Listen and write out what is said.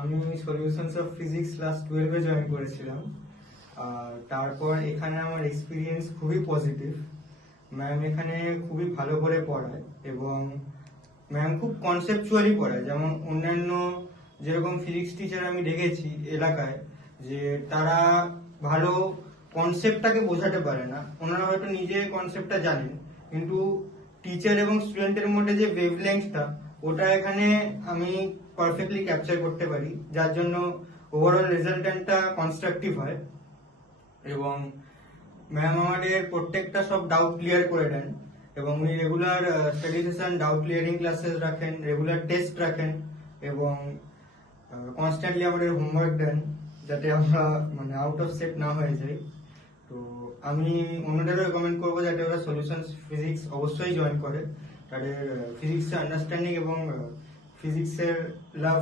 আমি solutions of physics class 12 join করেছিলাম। আর তারপর এখানে আমার এক্সপিরিয়েন্স খুবই পজিটিভ। ম্যাম এখানে খুবই ভালো করে পড়ায় এবং ম্যাম খুব কনসেপচুয়ালি পড়ায়। যেমন অন্যান্য যেরকম ফিজিক্স টিচার আমি দেখেছি এলাকায়, যে তারা ভালো কনসেপ্টটাকে বোঝাতে পারে না। ওনারা হয়তো নিজে কনসেপ্টটা জানেন, কিন্তু টিচার এবং স্টুডেন্টের মধ্যে যে ওয়েভলেন্থটা, ওটা এখানে আমি পারফেক্টলি ক্যাপচার করতে পারি, যার জন্য ওভারঅল রেজাল্টটা কনস্ট্রাকটিভ হয়। এবং ম্যাম আমাদের প্রত্যেকটা সব ডাউট ক্লিয়ার করে দেন এবং উনি regular study session, doubt clearing classes রাখেন, রেগুলার টেস্ট রাখেন এবং কনস্ট্যান্টলি আমাদের হোমওয়ার্ক দেন, যাতে আমরা মানে আউট অফ সেট না হয়ে যাই। তো আমি অন্যদেরও রেকমেন্ড করবো যাতে ওরা সলিউশনস ফিজিক্স অবশ্যই জয়েন করে। তাদের ফিজিক্সের আন্ডারস্ট্যান্ডিং এবং ফিজিক্সের লাভ